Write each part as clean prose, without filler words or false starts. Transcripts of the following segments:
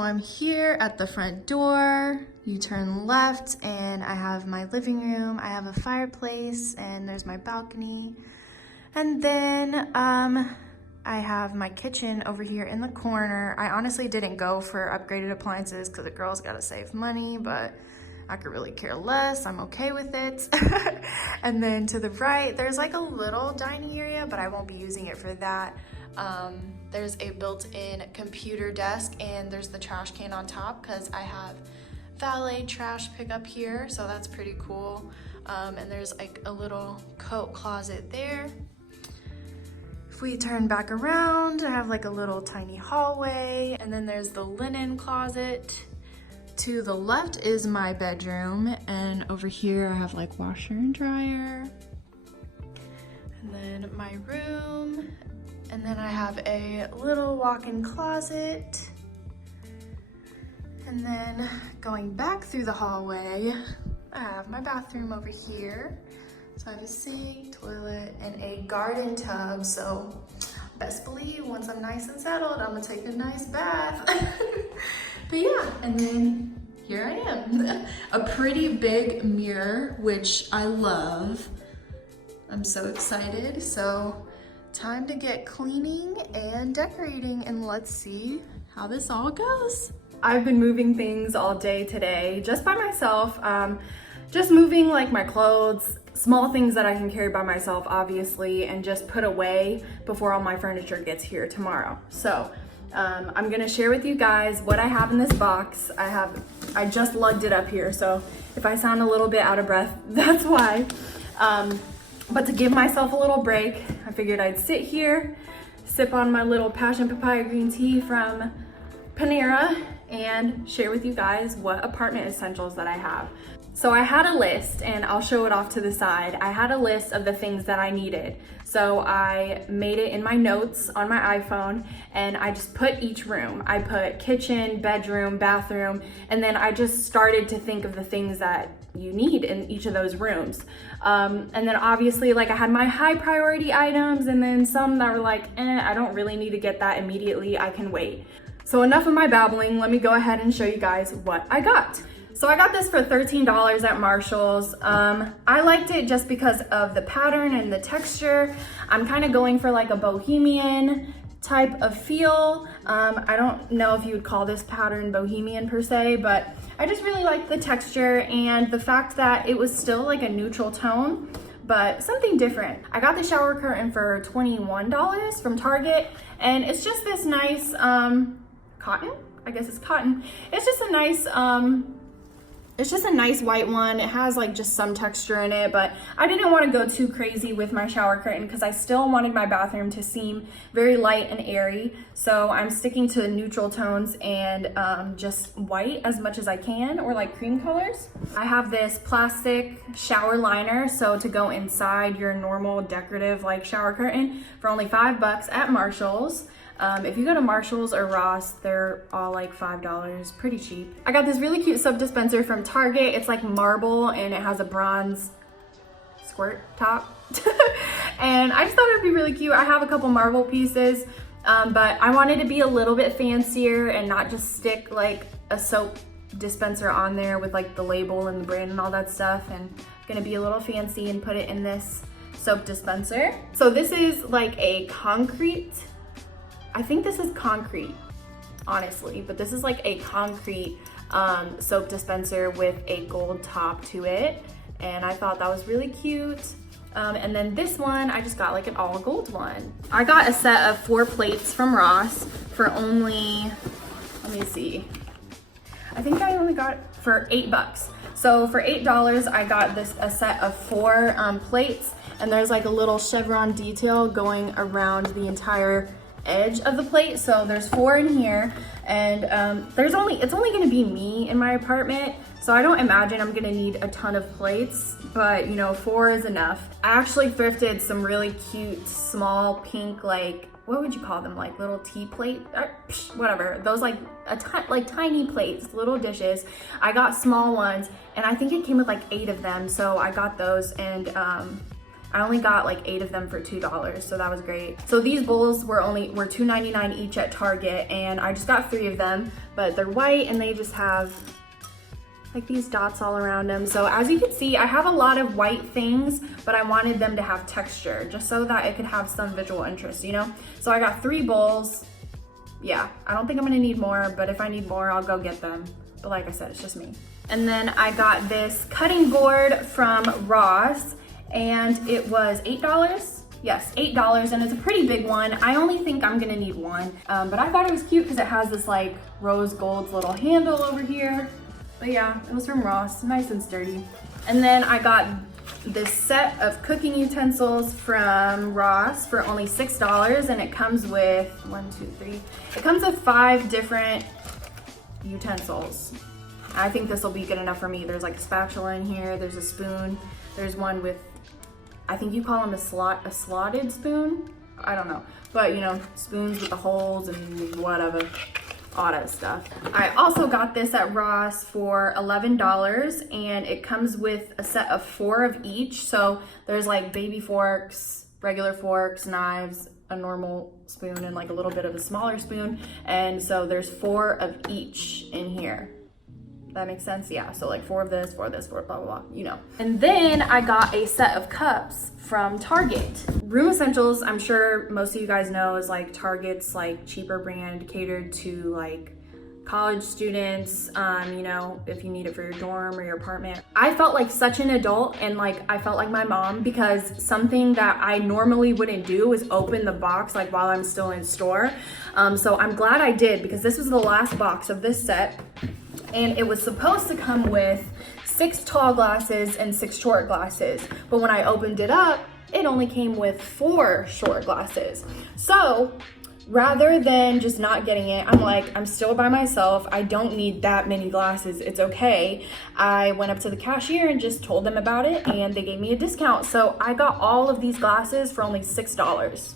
I'm here at the front door. You turn left and I have my living room. I have a fireplace and there's my balcony. And then I have my kitchen over here in the corner. I honestly didn't go for upgraded appliances because the girls gotta save money, but I could really care less. I'm okay with it. And then to the right, there's like a little dining area, but I won't be using it for that. There's a built-in computer desk and there's the trash can on top because I have valet trash pickup here, so that's pretty cool. And there's like a little coat closet there. If we turn back around, I have like a little tiny hallway, and then there's the linen closet. To the left is my bedroom, and over here I have like washer and dryer. And then my room. And then I have a little walk-in closet. And then going back through the hallway, I have my bathroom over here. So I have a sink, toilet, and a garden tub. So best believe once I'm nice and settled, I'm gonna take a nice bath. But yeah, and then here I am. A pretty big mirror, which I love. I'm so excited. So time to get cleaning and decorating, and let's see how this all goes. I've been moving things all day today, just by myself. Just moving like my clothes, small things that I can carry by myself, obviously, and just put away before all my furniture gets here tomorrow. So I'm gonna share with you guys what I have in this box. I just lugged it up here, so if I sound a little bit out of breath, that's why. But to give myself a little break, I figured I'd sit here, sip on my little passion papaya green tea from Panera, and share with you guys what apartment essentials that I have. So I had a list, and I'll show it off to the side. I had a list of the things that I needed. So I made it in my notes on my iPhone, and I just put each room. I put kitchen, bedroom, bathroom, and then I just started to think of the things that you need in each of those rooms. And then obviously, like, I had my high priority items, and then some that were like, I don't really need to get that immediately, I can wait. So enough of my babbling, let me go ahead and show you guys what I got. So I got this for $13 at Marshall's. I liked it just because of the pattern and the texture. I'm kind of going for like a bohemian type of feel. I don't know if you would call this pattern bohemian per se, but I just really liked the texture and the fact that it was still like a neutral tone, but something different. I got the shower curtain for $21 from Target, and it's just this nice cotton. I guess it's cotton. It's just a nice white one. It has like just some texture in it, but I didn't want to go too crazy with my shower curtain because I still wanted my bathroom to seem very light and airy. So I'm sticking to neutral tones and just white as much as I can, or like cream colors. I have this plastic shower liner, so to go inside your normal decorative like shower curtain for only $5 at Marshall's. If you go to Marshall's or Ross, they're all like $5, pretty cheap. I got this really cute soap dispenser from Target. It's like marble and it has a bronze squirt top. And I just thought it'd be really cute. I have a couple marble pieces, but I wanted to be a little bit fancier and not just stick like a soap dispenser on there with like the label and the brand and all that stuff. And I'm gonna be a little fancy and put it in this soap dispenser. So this is like a concrete, I think this is concrete, honestly, but this is like a concrete soap dispenser with a gold top to it. And I thought that was really cute. And then this one, I just got like an all gold one. I got a set of 4 plates from Ross for only, let me see. I think I only got for $8. So for $8, I got a set of 4 plates, and there's like a little chevron detail going around the entire edge of the plate. So there's 4 in here, and it's only gonna be me in my apartment, so I don't imagine I'm gonna need a ton of plates, but you know, 4 is enough. I actually thrifted some really cute small pink, like, what would you call them, like little tea plate, whatever, those like tiny plates, little dishes. I got small ones, and I think it came with like 8 of them, so I got those, and I only got like 8 of them for $2, so that was great. So these bowls were $2.99 each at Target, and I just got 3 of them. but they're white and they just have like these dots all around them. So as you can see, I have a lot of white things, but I wanted them to have texture just so that it could have some visual interest, you know? So I got 3 bowls. Yeah, I don't think I'm gonna need more, but if I need more, I'll go get them. But like I said, it's just me. And then I got this cutting board from Ross, and it was $8. Yes, $8, and it's a pretty big one. I only think I'm gonna need one, but I thought it was cute because it has this like rose gold little handle over here. But yeah, it was from Ross, nice and sturdy. And then I got this set of cooking utensils from Ross for only $6, and it comes with 5 different utensils. I think this will be good enough for me. There's like a spatula in here, there's a spoon, there's one with, I think you call them a slotted spoon? I don't know, but you know, spoons with the holes and whatever. All that stuff. I also got this at Ross for $11, and it comes with a set of 4 of each. So there's like baby forks, regular forks, knives, a normal spoon, and like a little bit of a smaller spoon. And so there's 4 of each in here. That makes sense? Yeah, so like 4 of this, 4 of this, 4 blah, blah, blah, you know. And then I got a set of cups from Target. Room Essentials, I'm sure most of you guys know, is like Target's like cheaper brand catered to like college students, you know, if you need it for your dorm or your apartment. I felt like such an adult, and like I felt like my mom, because something that I normally wouldn't do is open the box like while I'm still in store. So I'm glad I did, because this was the last box of this set. And it was supposed to come with 6 tall glasses and 6 short glasses. But when I opened it up, it only came with 4 short glasses. So rather than just not getting it, I'm like, I'm still by myself. I don't need that many glasses. It's okay. I went up to the cashier and just told them about it, and they gave me a discount. So I got all of these glasses for only $6.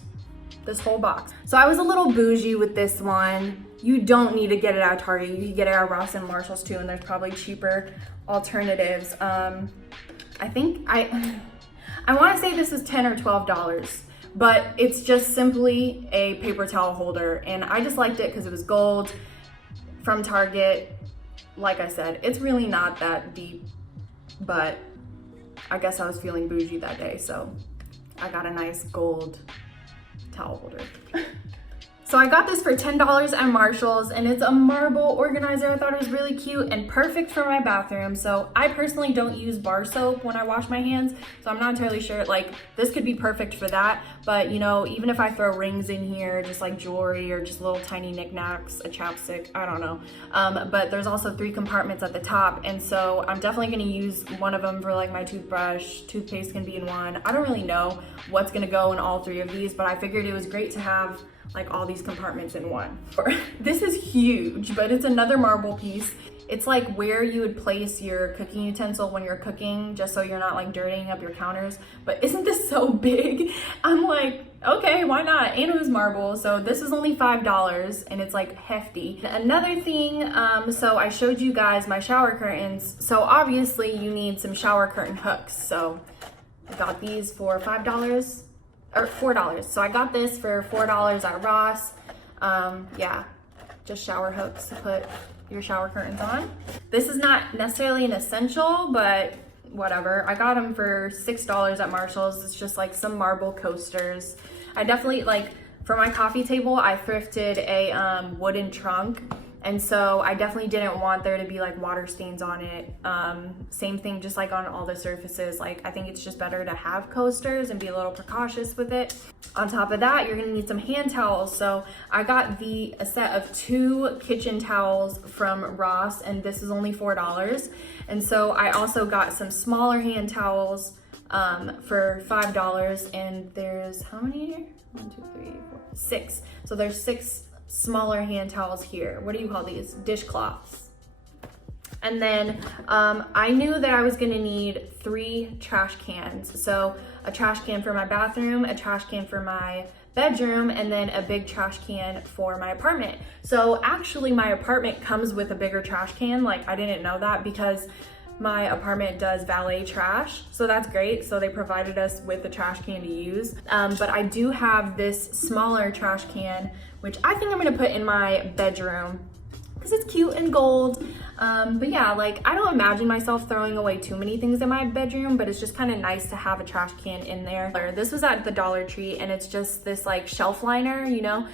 This whole box. So I was a little bougie with this one. You don't need to get it at Target. You can get it at Ross and Marshall's too, and there's probably cheaper alternatives. I think I want to say this is $10 or $12, but it's just simply a paper towel holder, and I just liked it because it was gold from Target. Like I said, it's really not that deep, but I guess I was feeling bougie that day, so I got a nice gold towel holder. So I got this for $10 at Marshall's, and it's a marble organizer. I thought it was really cute and perfect for my bathroom. So I personally don't use bar soap when I wash my hands, so I'm not entirely sure, like this could be perfect for that. But you know, even if I throw rings in here, just like jewelry or just little tiny knickknacks, a chapstick, I don't know. But there's also 3 compartments at the top, and so I'm definitely gonna use one of them for like my toothbrush. Toothpaste can be in one. I don't really know what's gonna go in all 3 of these, but I figured it was great to have like all these compartments in one. This is huge, but it's another marble piece. It's like where you would place your cooking utensil when you're cooking, just so you're not like dirtying up your counters. But isn't this so big? I'm like, okay, why not? And it was marble, so this is only $5, and it's like hefty. Another thing, so I showed you guys my shower curtains. So obviously you need some shower curtain hooks. So I got these for $5. Or $4. So I got this for $4 at Ross. Yeah, just shower hooks to put your shower curtains on. This is not necessarily an essential, but whatever. I got them for $6 at Marshall's. It's just like some marble coasters. I definitely, like, for my coffee table, I thrifted a wooden trunk. And so I definitely didn't want there to be like water stains on it. Same thing, just like on all the surfaces. Like, I think it's just better to have coasters and be a little precautious with it. On top of that, you're gonna need some hand towels. So I got a set of 2 kitchen towels from Ross, and this is only $4. And so I also got some smaller hand towels for $5. And there's how many here? 1, 2, 3, 4, 6. So there's 6 smaller hand towels here. What do you call these? Dishcloths. And then I knew that I was gonna need 3 trash cans. So a trash can for my bathroom, a trash can for my bedroom, and then a big trash can for my apartment. So actually my apartment comes with a bigger trash can. Like, I didn't know that because my apartment does valet trash, so that's great. So they provided us with the trash can to use. But I do have this smaller trash can, which I think I'm gonna put in my bedroom, because because it's cute and gold. But yeah, like I don't imagine myself throwing away too many things in my bedroom, but it's just kind of nice to have a trash can in there. This was at the Dollar Tree, and it's just this like shelf liner, you know.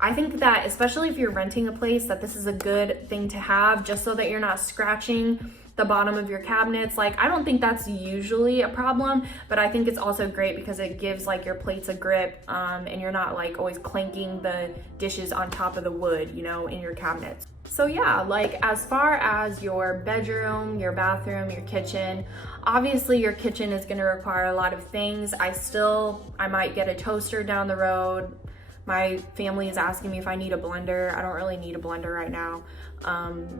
I think that especially if you're renting a place, that this is a good thing to have, just so that you're not scratching the bottom of your cabinets. Like I don't think that's usually a problem, but I think it's also great because it gives like your plates a grip, and you're not like always clanking the dishes on top of the wood, you know, in your cabinets. So yeah, like as far as your bedroom, your bathroom, your kitchen, obviously your kitchen is going to require a lot of things. I might get a toaster down the road. My family is asking me if I need a blender. I don't really need a blender right now,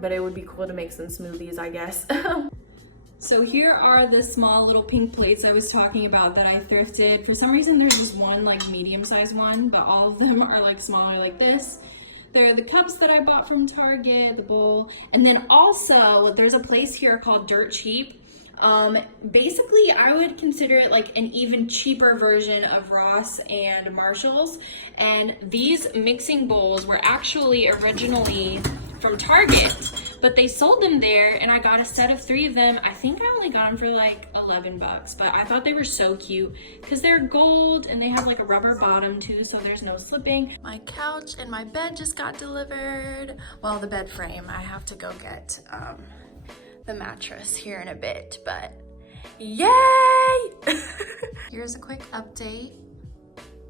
but it would be cool to make some smoothies, I guess. So here are the small little pink plates I was talking about that I thrifted. For some reason there's this one like medium-sized one, but all of them are like smaller like this. They're the cups that I bought from Target, the bowl. And then also there's a place here called Dirt Cheap. Basically I would consider it like an even cheaper version of Ross and Marshall's. And these mixing bowls were actually originally from Target, but they sold them there and I got a set of 3 of them. I think I only got them for like 11 bucks, but I thought they were so cute because they're gold and they have like a rubber bottom too, so there's no slipping. My couch and my bed just got delivered. Well, the bed frame. I have to go get the mattress here in a bit, but yay! Here's a quick update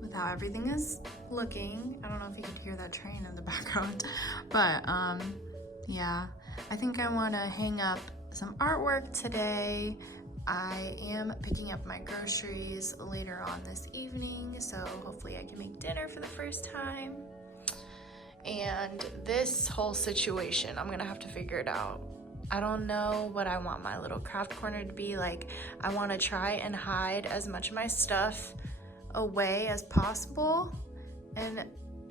with how everything is looking. I don't know if you could hear that train in the background, but yeah, I think I want to hang up some artwork today. I am picking up my groceries later on this evening, so hopefully I can make dinner for the first time. And this whole situation, I'm gonna have to figure it out. I don't know what I want my little craft corner to be. Like, I want to try and hide as much of my stuff away as possible. And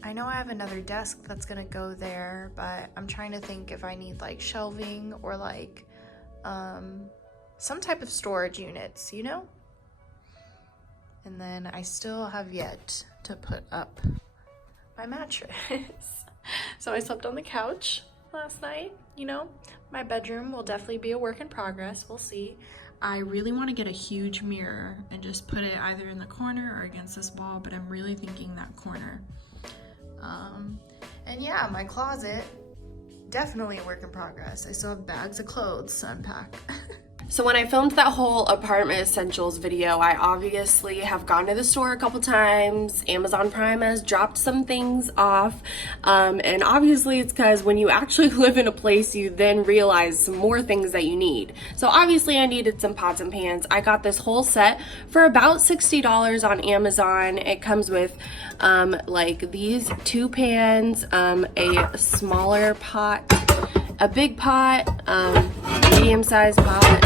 I know I have another desk that's gonna go there, but I'm trying to think if I need like shelving or like some type of storage units, you know? And then I still have yet to put up my mattress. So I slept on the couch last night, you know? My bedroom will definitely be a work in progress. We'll see. I really want to get a huge mirror and just put it either in the corner or against this wall, but I'm really thinking that corner. And yeah, my closet, definitely a work in progress. I still have bags of clothes to unpack. So when I filmed that whole apartment essentials video, I obviously have gone to the store a couple times. Amazon Prime has dropped some things off. And obviously it's because when you actually live in a place, you then realize some more things that you need. So obviously I needed some pots and pans. I got this whole set for about $60 on Amazon. It comes with like these 2 pans, a smaller pot, a big pot, medium-sized pot,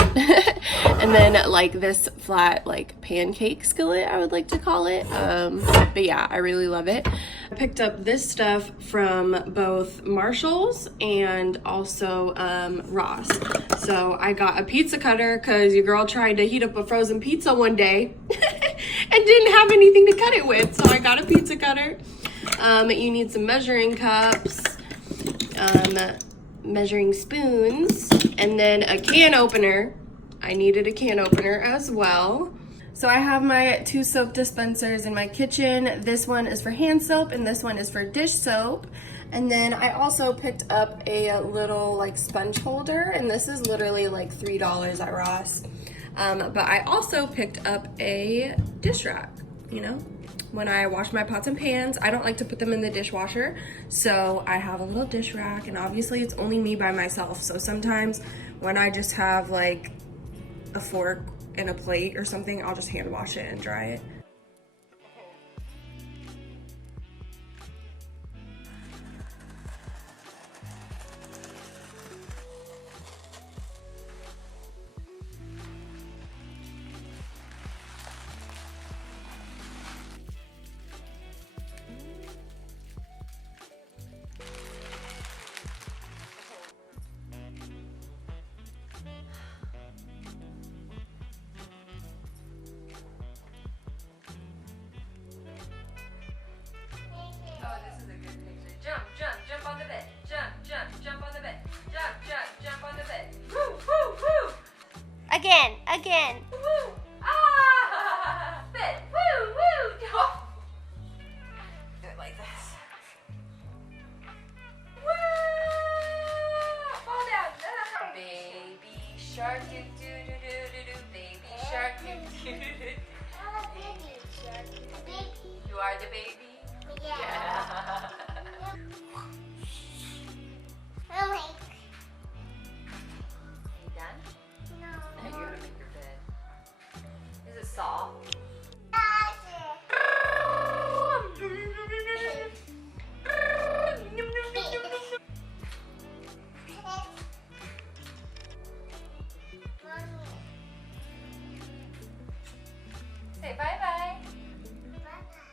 and then like this flat like pancake skillet, I would like to call it. But yeah, I really love it. I picked up this stuff from both Marshall's and also Ross. So I got a pizza cutter because your girl tried to heat up a frozen pizza one day and didn't have anything to cut it with, so I got a pizza cutter. You need some measuring cups, measuring spoons, and then a can opener. I needed a can opener as well. So I have my 2 soap dispensers in my kitchen. This one is for hand soap and this one is for dish soap. And then I also picked up a little like sponge holder, and this is literally like $3 at Ross. But I also picked up a dish rack, you know? When I wash my pots and pans, I don't like to put them in the dishwasher, so I have a little dish rack, and obviously it's only me by myself, so sometimes when I just have like a fork and a plate or something, I'll just hand wash it and dry it. Jump on the bed. Jump. Again.